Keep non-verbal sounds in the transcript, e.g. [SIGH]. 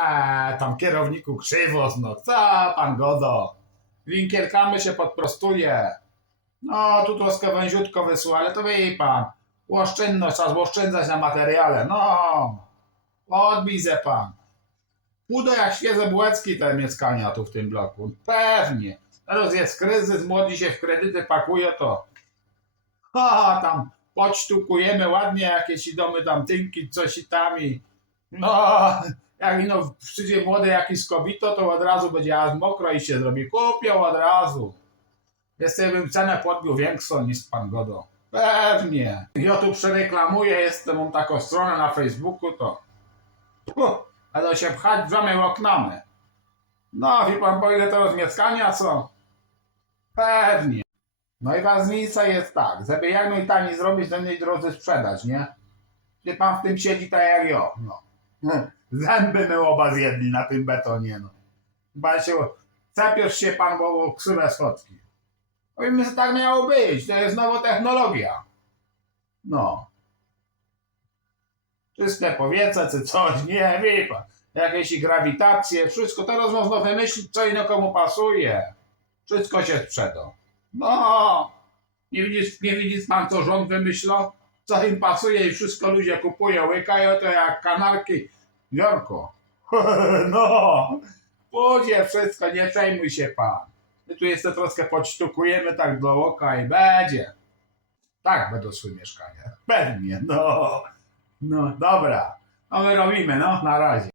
Eee, tam kierowniku krzywo, no co pan godo? Linkierkamy się podprostuje. No, tu troszkę węziutko wysłał, ale to wie pan. Oszczędność, trzeba oszczędzać na materiale. No, odbizę pan. Pudo jak świeże bułecki te mieszkania tu w tym bloku. Pewnie. Teraz jest kryzys, młodzi się w kredyty pakuje, to ha, tam poćtukujemy ładnie jakieś domy tam tynki, coś i tam i no, jak ino przyjdzie młody jakiś kobito, to od razu będzie aż mokro i się zrobi. Kupią od razu. Jeszcze bym cenę podbił większą niż pan Godo. Pewnie. Ja tu przereklamuję, jestem, mam taką stronę na Facebooku, to Puh, ale się pchać drzwiami oknami. No, wie pan, po ile teraz mieszkania są? Pewnie. No i ważniejsze jest tak, żeby jak najtaniej zrobić, to nie drodzy sprzedać, nie? Gdzie pan w tym siedzi tak jak ja, no. Zęby my oba zjedli na tym betonie, no. Się, cepiesz się pan, bo krzywe schodki. Powiem, że tak miało być, to jest nowa technologia. No. Czyste powietrze, czy coś, [LAUGHS] nie, wie pan. Jakieś grawitacje, wszystko. Teraz można wymyślić, co inno komu pasuje. Wszystko się sprzeda. No, nie widzisz, nie widzisz pan, co rząd wymyślał? Co im pasuje i wszystko ludzie kupują, łykają to jak kanarki [LAUGHS] w Jorku. No, pójdzie wszystko, nie przejmuj się pan. My tu jeszcze troszkę podśtukujemy tak do oka i będzie. Tak będą szły mieszkania. [LAUGHS] Pewnie, no. No, dobra. No my robimy, no, na razie.